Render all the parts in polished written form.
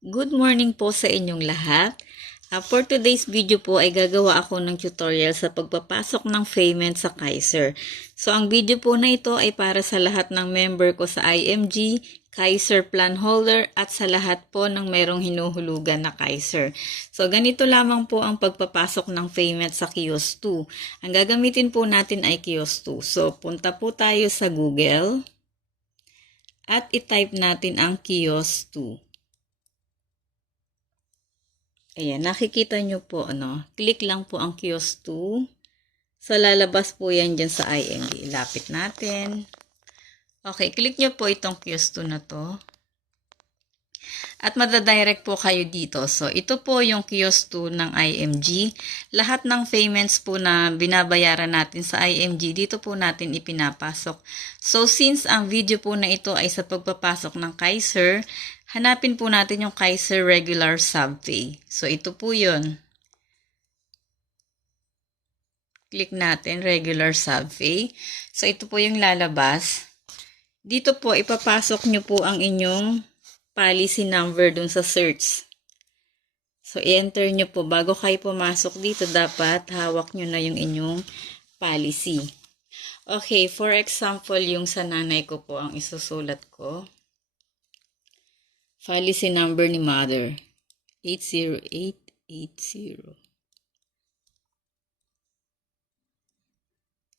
Good morning po sa inyong lahat. For today's video po ay gagawa ako ng tutorial sa pagpapasok ng payment sa Kaiser. So ang video po na ito ay para sa lahat ng member ko sa IMG, Kaiser Plan Holder at sa lahat po ng merong hinuhulugan na Kaiser. So ganito lamang po ang pagpapasok ng payment sa Kiosk 2. Ang gagamitin po natin ay Kiosk 2. So punta po tayo sa Google at i-type natin ang Kiosk 2. Ayan, nakikita nyo po, click lang po ang Kiosk 2. So, lalabas po yan dyan sa IMG. Ilapit natin. Okay, click nyo po itong Kiosk 2 na to. At madadirect po kayo dito. So, ito po yung Kiosk 2 ng IMG. Lahat ng payments po na binabayaran natin sa IMG, dito po natin ipinapasok. So, since ang video po na ito ay sa pagpapasok ng Kaiser, hanapin po natin yung Kaiser Regular Subpay. So, ito po yun. Click natin, Regular Subpay. So, ito po yung lalabas. Dito po, ipapasok nyo po ang inyong policy number dun sa search. So, i-enter nyo po. Bago kayo pumasok dito, dapat hawak nyo na yung inyong policy. Okay, for example, yung sa nanay ko po ang isusulat ko. Policy number ni mother, 80880.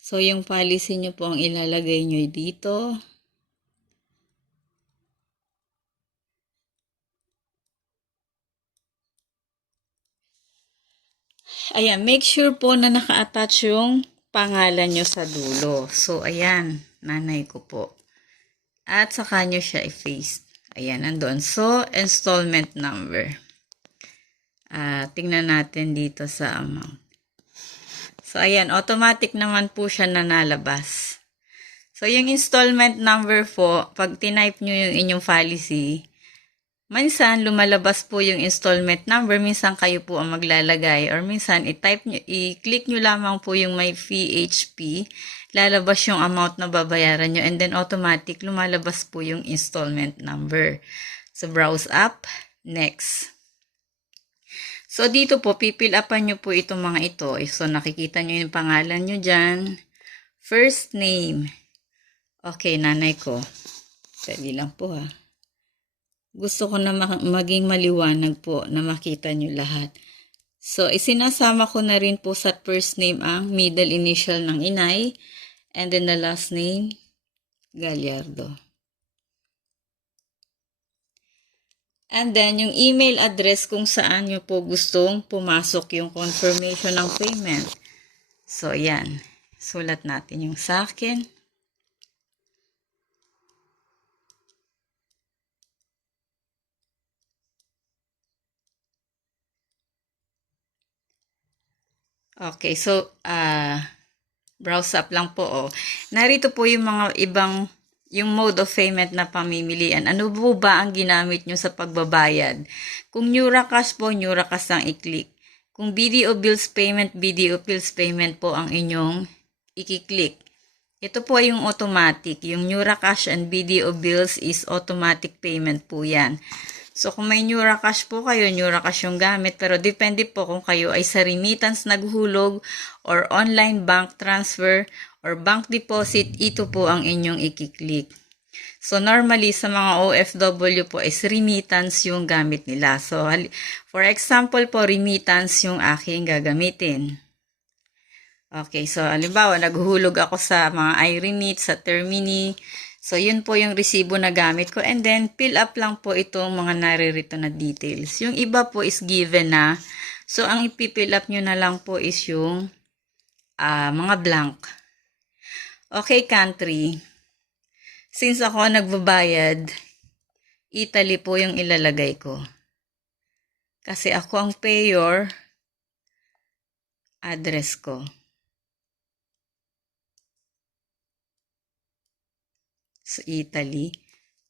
So, yung policy nyo po ang ilalagay nyo dito. Ayan, make sure po na naka-attach yung pangalan nyo sa dulo. So, ayan, nanay ko po. At saka nyo siya i-paste. Ayan, nandun. So, installment number. Tingnan natin dito sa amount. So, ayan, automatic naman po siya na nalabas. So, yung installment number po, pag tinype nyo yung inyong policy, minsan lumalabas po yung installment number, minsan kayo po ang maglalagay, or minsan i-click nyo lamang po yung may PHP, lalabas yung amount na babayaran nyo, and then automatic lumalabas po yung installment number. So, browse up, next. So, dito po, pipil upan nyo po itong mga ito. So, nakikita nyo yung pangalan nyo dyan. First name. Okay, nanay ko. Dali lang po ha. Gusto ko na maging maliwanag po na makita nyo lahat. So, isinasama ko na rin po sa first name ang middle initial ng inay. And then the last name, Gallardo. And then, yung email address kung saan nyo po gustong pumasok yung confirmation ng payment. So, yan. Sulat natin yung sa akin. Okay, so, browse up lang po. Oh. Narito po yung mga ibang, yung mode of payment na pamimilian. Ano po ba ang ginamit nyo sa pagbabayad? Kung Nuracash po, Nuracash ang i-click. Kung BDO Bills Payment, BDO Bills Payment po ang inyong i-click. Ito po yung automatic. Yung Nuracash and BDO Bills is automatic payment po yan. So, kung may Nuracash po kayo, Nuracash yung gamit. Pero depende po kung kayo ay sa remittance naghulog or online bank transfer or bank deposit, ito po ang inyong i-click. So, normally, sa mga OFW po is remittance yung gamit nila. So, for example po, remittance yung aking gagamitin. Okay, so, halimbawa, naghulog ako sa mga iRemit, sa Termini. So, yun po yung resibo na gamit ko. And then, fill up lang po itong mga naririto na details. Yung iba po is given na. So, ang ipipill up nyo na lang po is yung mga blank. Okay, country. Since ako nagbabayad, Italy po yung ilalagay ko. Kasi ako ang payor, address ko. So, Italy.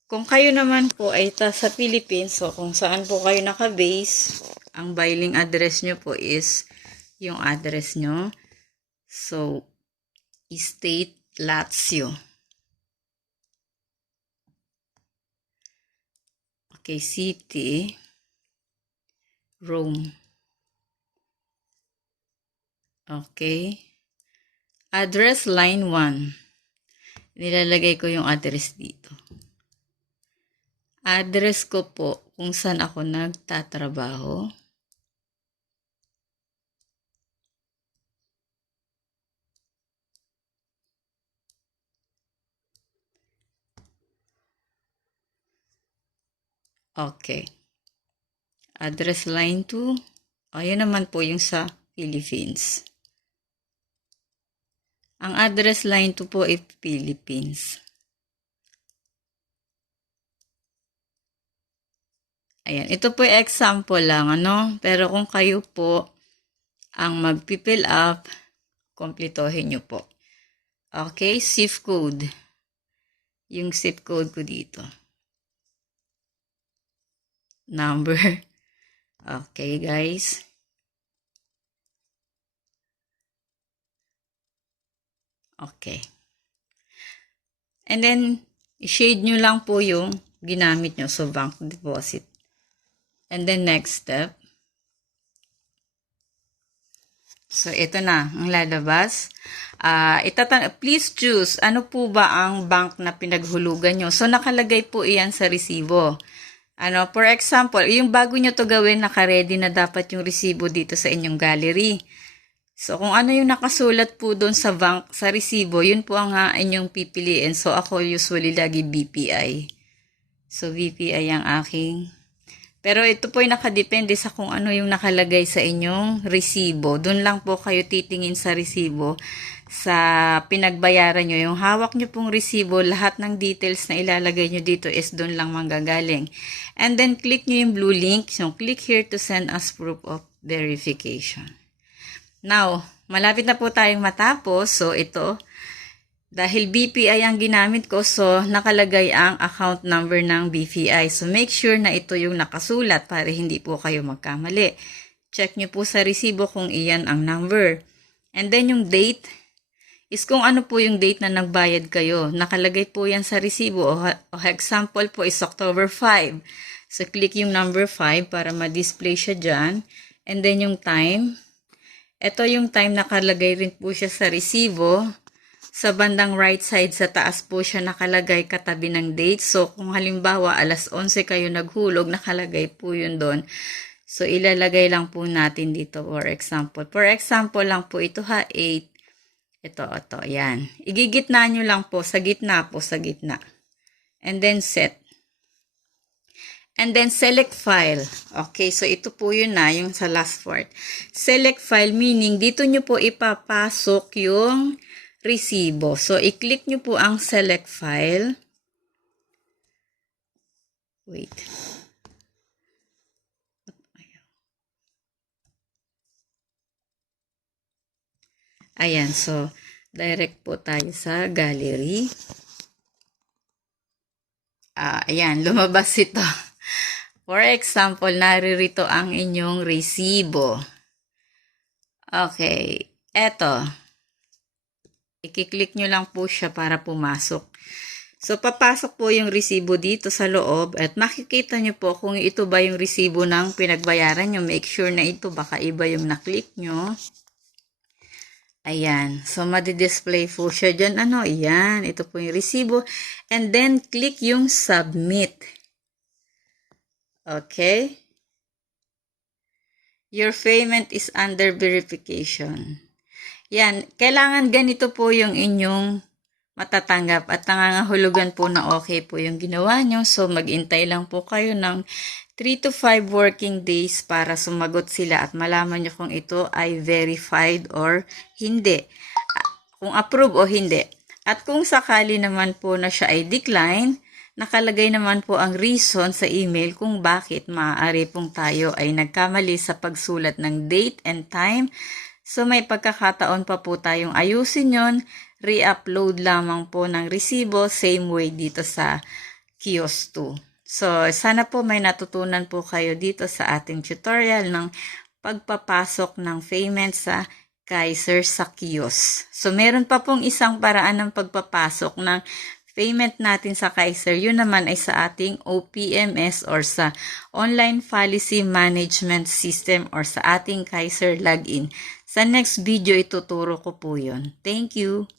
Kung kayo naman po ay sa Philippines, so kung saan po kayo naka-base, ang billing address nyo po is yung address nyo. So, State Lazio. Okay, city. Rome. Okay. Address line 1. Nilalagay ko yung address dito. Address ko po kung saan ako nagtatrabaho. Okay. Address line 2. Ayan naman po yung sa Philippines. Ang address line 2 po ay Philippines. Ayan. Ito po ay example lang, ano? Pero kung kayo po ang mag-fill up, kompletohin nyo po. Okay, zip code. Yung zip code ko dito. Number. Okay, guys. Okay. And then, i-shade nyo lang po yung ginamit nyo. So, bank deposit. And then, next step. So, ito na ang lalabas. Please choose, ano po ba ang bank na pinaghulugan nyo? So, nakalagay po iyan sa resibo. For example, yung bago nyo to gawin, naka-ready na dapat yung resibo dito sa inyong gallery. So, kung ano yung nakasulat po doon sa bank, sa resibo, yun po ang inyong pipiliin. So, ako usually lagi BPI. So, BPI ang aking. Pero ito po ay nakadepende sa kung ano yung nakalagay sa inyong resibo. Doon lang po kayo titingin sa resibo sa pinagbayaran nyo. Yung hawak nyo pong resibo, lahat ng details na ilalagay nyo dito is doon lang manggagaling. And then, click nyo yung blue link. So, click here to send us proof of verification. Now, malapit na po tayong matapos. So, ito, dahil BPI ang ginamit ko, so nakalagay ang account number ng BPI. So, make sure na ito yung nakasulat para hindi po kayo magkamali. Check nyo po sa resibo kung iyan ang number. And then, yung date is kung ano po yung date na nagbayad kayo. Nakalagay po yan sa resibo. O example po is October 5. So, click yung number 5 para ma-display siya dyan. And then, yung time. Ito yung time nakalagay rin po siya sa resibo. Sa bandang right side sa taas po siya nakalagay katabi ng date. So, kung halimbawa alas 11 kayo naghulog, nakalagay po yun doon. So, ilalagay lang po natin dito for example. For example lang po ito 8. Ito, yan. Igigitna nyo lang po, sa gitna. And then set. And then, select file. Okay, so ito po yun na, yung sa last part. Select file meaning, dito nyo po ipapasok yung resibo. So, i-click nyo po ang select file. Wait. Ayan, so, direct po tayo sa gallery. Ayan, lumabas ito. For example, naririto ang inyong resibo. Okay, eto. I-click nyo lang po siya para pumasok. So, papasok po yung resibo dito sa loob at makikita nyo po kung ito ba yung resibo ng pinagbayaran nyo. Make sure na ito, baka iba yung naklik nyo. Ayan. So, madi-display po siya dyan. Ayan. Ito po yung resibo. And then, click yung submit. Okay? Your payment is under verification. Yan. Kailangan ganito po yung inyong matatanggap at nangangahulugan po na okay po yung ginawa nyo. So, mag-intay lang po kayo ng 3 to 5 working days para sumagot sila at malaman nyo kung ito ay verified or hindi. Kung approve o hindi. At kung sakali naman po na siya ay decline, nakalagay naman po ang reason sa email kung bakit maaari pong tayo ay nagkamali sa pagsulat ng date and time. So, may pagkakataon pa po tayong ayusin yon. Re-upload lamang po ng resibo, same way dito sa Kiosk 2. So, sana po may natutunan po kayo dito sa ating tutorial ng pagpapasok ng payment sa Kaiser sa Kiosk. So, meron pa pong isang paraan ng pagpapasok ng payment natin sa Kaiser, yun naman ay sa ating OPMS or sa Online Policy Management System or sa ating Kaiser login. Sa next video, ituturo ko po yun. Thank you!